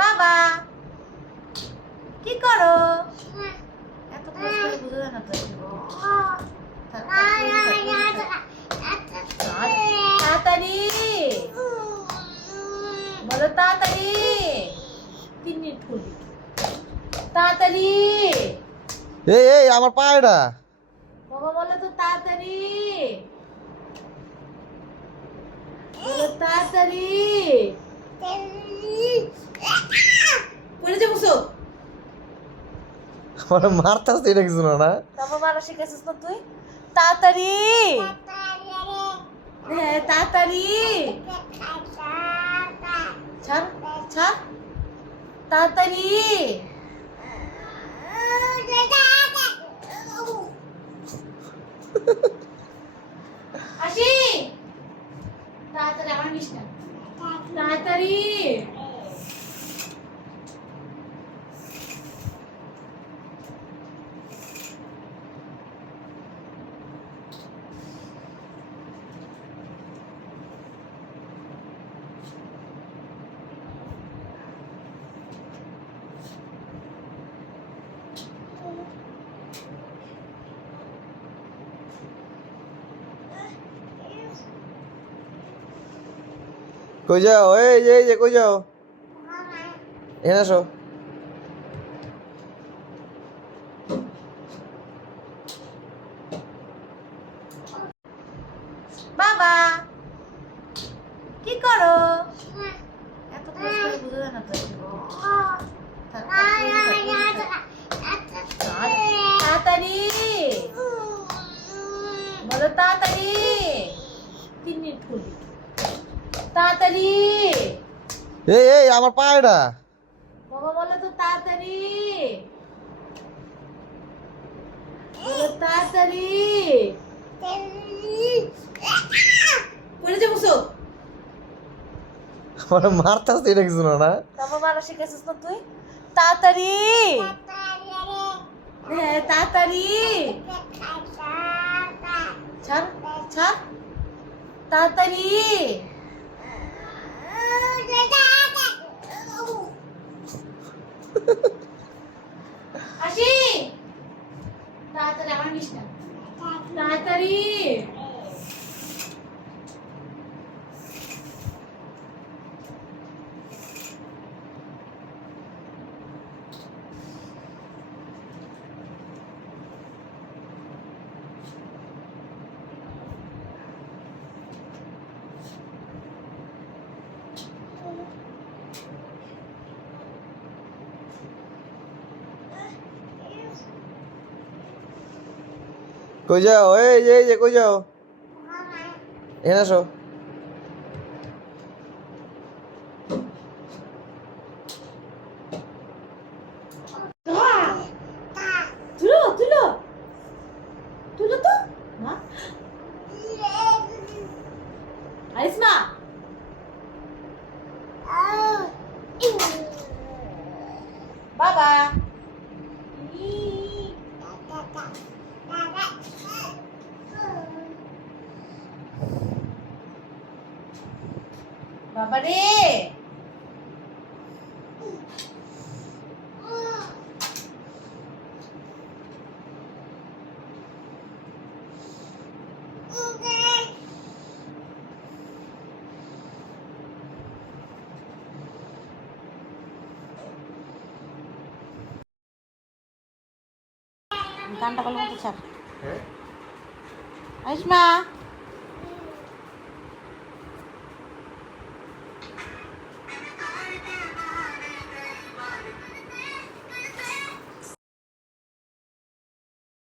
বাবা কি করো? এত ক্লোজ করে বুঝা যায় না তো। তাড়াতাড়ি বলো, তাড়াতাড়ি 3 মিনিট করবি, তাড়াতাড়ি। এই এই আমার পায়টা বাবা বলো তো তাড়াতাড়ি, বলো তাড়াতাড়ি। পড়ে যাবো সব। আমার মারতাছে এটা কিছু না। তারপর মারা শিখেছিস না তুই? তাড়াতাড়ি, হ্যাঁ তাড়াতাড়ি। ছাড় ছাড়, তাড়াতাড়ি। আসি তাড়াতাড়ি, আমার নিস না, তাড়াতাড়ি। কই যাও? এই যে কই যাও? এখানে আসো। বাবা কি করো? এত ক্লোজ করে বুঝা যায় না তো। তাড়াতাড়ি বলো, তাড়াতাড়ি 3 মিনিট করবি, তাড়াতাড়ি। এই এই আমার পায়টা বাবা বলো তো তাড়াতাড়ি, বলো তাড়াতাড়ি। পড়ে যাবো সব। আমার মারতাছে এটা কিছু না। তারপর মারা শিখেছিস না তুই? তাড়াতাড়ি, হ্যাঁ তাড়াতাড়ি। ছাড় ছাড়, তাড়াতাড়ি। আসি তাড়াতাড়ি, আমার নিস না, তাড়াতাড়ি। কই যাও? এই যে কই যাও? এখানে আসো। তুলো তুলো তুলো তো মা, আরিসমা। বাবা বাবা রে, গানটা ভালো মতো ছাড়। আরিসমা।